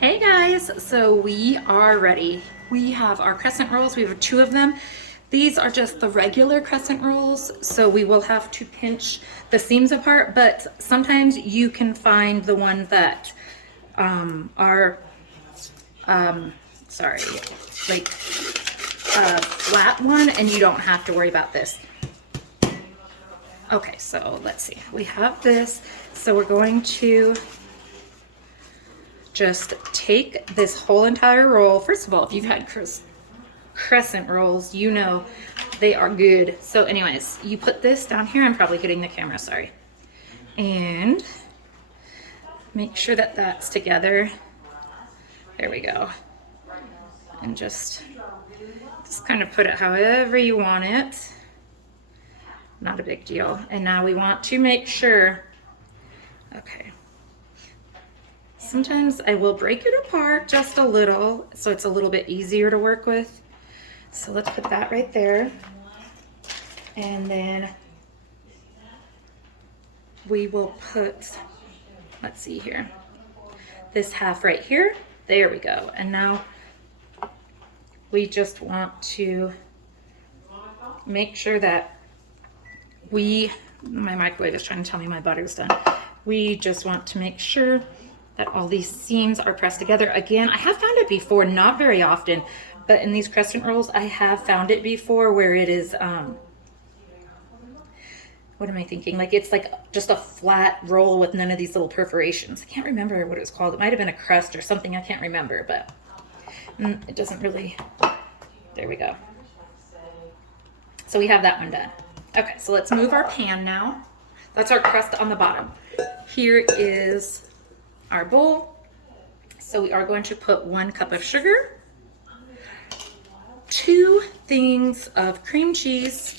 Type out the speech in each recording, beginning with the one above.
Hey guys, so we are ready. We have our crescent rolls. We have two of them. These are just the regular crescent rolls, so we will have to pinch the seams apart, but sometimes you can find the ones that are, sorry, like a flat one, and you don't have to worry about this. Okay, so let's see. We have this, so we're going to just take this whole entire roll. First of all, if you've had crescent rolls, you know they are good. So anyways, you put this down here. I'm probably hitting the camera, sorry. And make sure that that's together. There we go. And just kind of put it however you want it. Not a big deal. And now we want to make sure, okay. Sometimes I will break it apart just a little, so it's a little bit easier to work with. So let's put that right there. And then we will put, let's see here, this half right here. There we go. And now we just want to make sure that my microwave is trying to tell me my butter's done. We just want to make sure that all these seams are pressed together. Again, I have found it before, not very often, but in these crescent rolls, I have found it before where it is, what am I thinking? Like it's like just a flat roll with none of these little perforations. I can't remember what it was called. It might've been a crust or something, I can't remember, but it doesn't really, there we go. So we have that one done. Okay, so let's move our pan now. That's our crust on the bottom. Here is our bowl. So we are going to put 1 cup of sugar, 2 things of cream cheese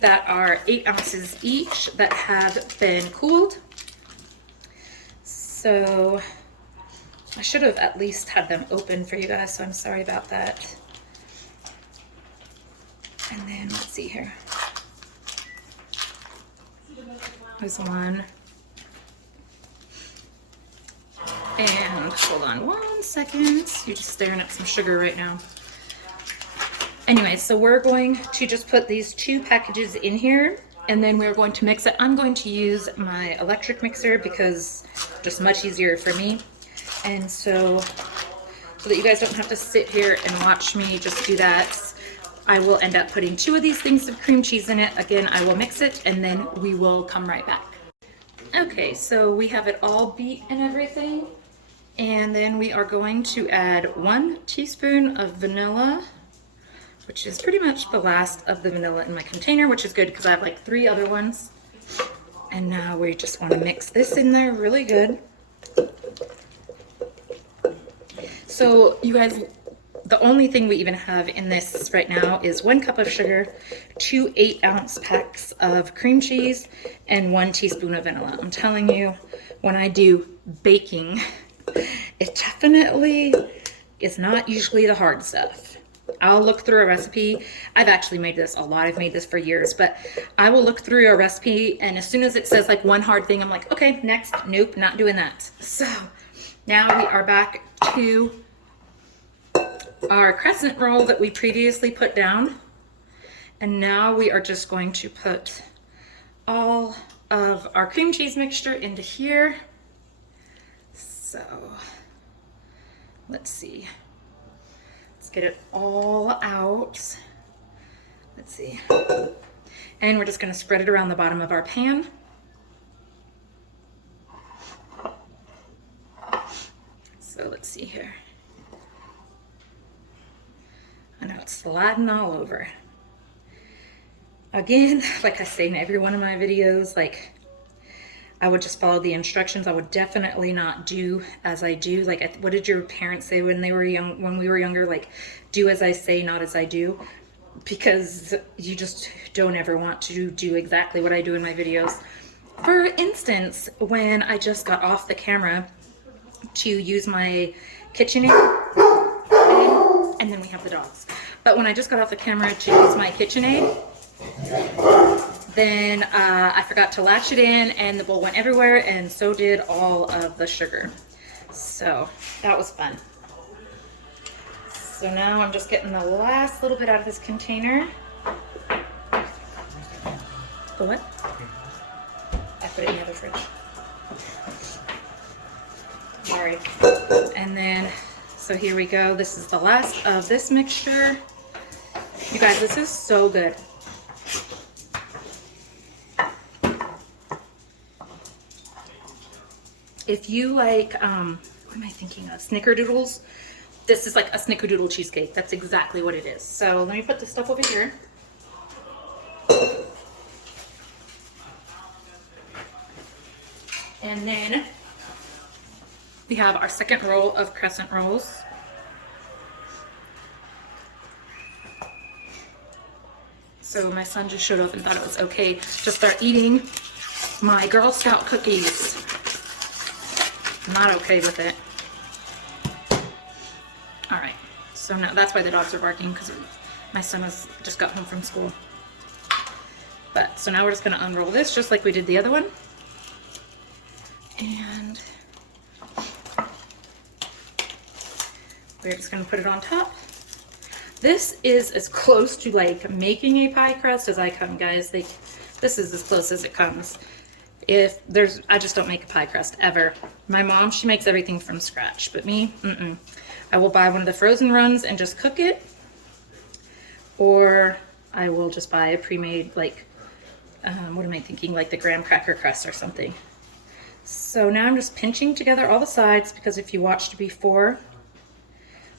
that are 8 ounces each that have been cooled. So I should have at least had them open for you guys, so I'm sorry about that. And then let's see here. There's one. And hold on 1 second. You're just staring at some sugar right now. Anyway, so we're going to just put these 2 packages in here, and then we're going to mix it. I'm going to use my electric mixer because just much easier for me. And so that you guys don't have to sit here and watch me just do that, I will end up putting 2 of these things of cream cheese in it. Again, I will mix it and then we will come right back. Okay, so we have it all beat and everything. And then we are going to add 1 teaspoon of vanilla, which is pretty much the last of the vanilla in my container, which is good because I have like 3 other ones. And now we just want to mix this in there really good. So you guys, the only thing we even have in this right now is 1 cup of sugar, 2 8-ounce packs of cream cheese, and 1 teaspoon of vanilla. I'm telling you, when I do baking, it definitely is not usually the hard stuff. I'll look through a recipe. I've actually made this a lot. I've made this for years, but I will look through a recipe, and as soon as it says like one hard thing, I'm like, okay, next. Nope, not doing that. So now we are back to our crescent roll that we previously put down. And now we are just going to put all of our cream cheese mixture into here. So let's see. Let's get it all out. Let's see. And we're just going to spread it around the bottom of our pan. So let's see here. I know it's sliding all over. Again, like I say in every one of my videos, like I would just follow the instructions. I would definitely not do as I do. Like, what did your parents say when they were young, when we were younger? Like, do as I say, not as I do. Because you just don't ever want to do exactly what I do in my videos. For instance, when I just got off the camera to use my KitchenAid, and then we have the dogs. But when I just got off the camera to use my KitchenAid, then I forgot to latch it in and the bowl went everywhere, and so did all of the sugar. So that was fun. So now I'm just getting the last little bit out of this container. The what? I put it in the other fridge. Sorry. And then, so here we go. This is the last of this mixture. You guys, this is so good. If you like, what am I thinking of? Snickerdoodles. This is like a snickerdoodle cheesecake. That's exactly what it is. So let me put this stuff over here. And then we have our second roll of crescent rolls. So my son just showed up and thought it was okay to start eating my Girl Scout cookies. I'm not okay with it. All right, so now that's why the dogs are barking, because my son has just got home from school. But so now we're just gonna unroll this just like we did the other one. And we're just gonna put it on top. This is as close to like making a pie crust as I come, guys. This is as close as it comes. I just don't make a pie crust ever. My mom, she makes everything from scratch, but me, I will buy one of the frozen runs and just cook it, or I will just buy a pre-made, like, what am I thinking, like the graham cracker crust or something. So now I'm just pinching together all the sides, because if you watched before,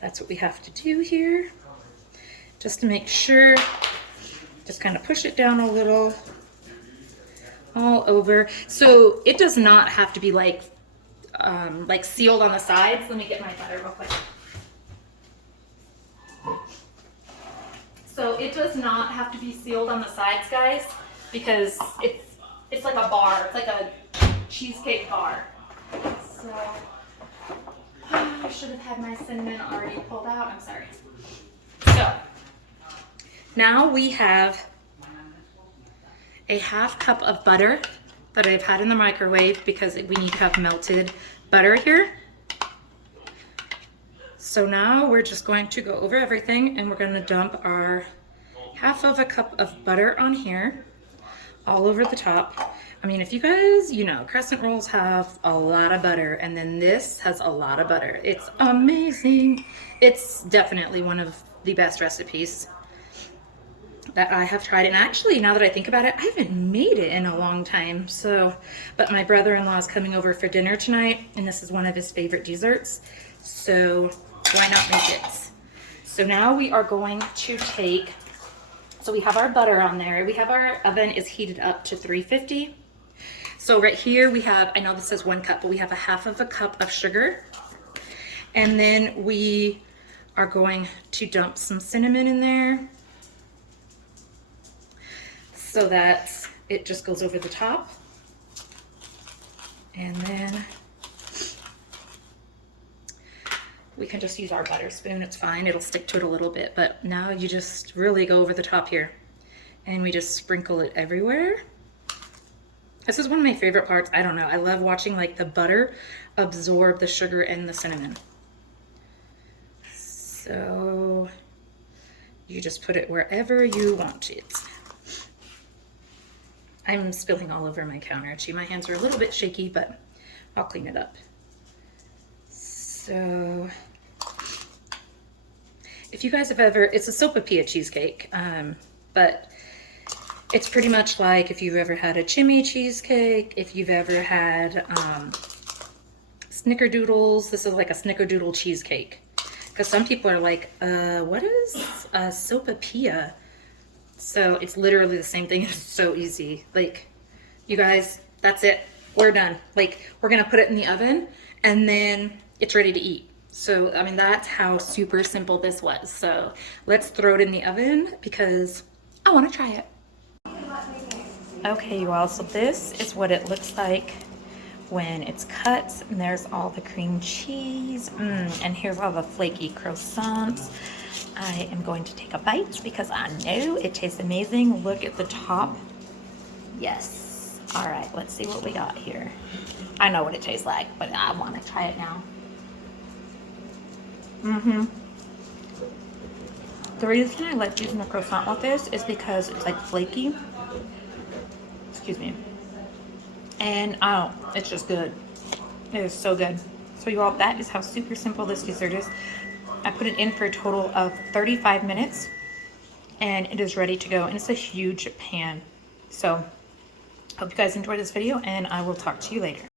that's what we have to do here. Just to make sure, just kind of push it down a little, all over. So it does not have to be like sealed on the sides. Let me get my butter real quick. So it does not have to be sealed on the sides, guys, because it's like a bar. It's like a cheesecake bar. So I should have had my cinnamon already pulled out. I'm sorry. So now we have a half cup of butter that I've had in the microwave, because we need to have melted butter here. So now we're just going to go over everything, and we're going to dump our half of a cup of butter on here, all over the top. I mean, if you guys, you know, crescent rolls have a lot of butter, and then this has a lot of butter. It's amazing. It's definitely one of the best recipes that I have tried. And actually, now that I think about it, I haven't made it in a long time. So, but my brother-in-law is coming over for dinner tonight, and this is one of his favorite desserts. So why not make it? So now we are going to take, so we have our butter on there. We have our oven is heated up to 350. So right here we have, I know this says 1 cup, but we have a half of a cup of sugar. And then we are going to dump some cinnamon in there, so that it just goes over the top. And then we can just use our butter spoon. It's fine, it'll stick to it a little bit, but now you just really go over the top here, and we just sprinkle it everywhere. This is one of my favorite parts. I don't know, I love watching like the butter absorb the sugar and the cinnamon. So you just put it wherever you want it. I'm spilling all over my counter too. My hands are a little bit shaky, but I'll clean it up. So if you guys have ever, it's a sopapilla cheesecake, but it's pretty much like if you've ever had a chimney cheesecake, if you've ever had snickerdoodles. This is like a snickerdoodle cheesecake, because some people are like, what is a sopapilla? So it's literally the same thing. It's so easy. Like, you guys, that's it. We're done. Like, we're gonna put it in the oven, and then it's ready to eat. So, I mean, that's how super simple this was. So let's throw it in the oven, because I wanna try it. Okay, you all, so this is what it looks like when it's cut, and there's all the cream cheese, and here's all the flaky croissants. I am going to take a bite because I know it tastes amazing. Look at the top. Yes. All right, let's see what we got here. I know what it tastes like, but I want to try it now. The reason I like using a croissant with this is because it's like flaky. Excuse me. And it's just good. It is so good. So you all, that is how super simple this dessert is. I put it in for a total of 35 minutes and it is ready to go. And it's a huge pan. So hope you guys enjoyed this video and I will talk to you later.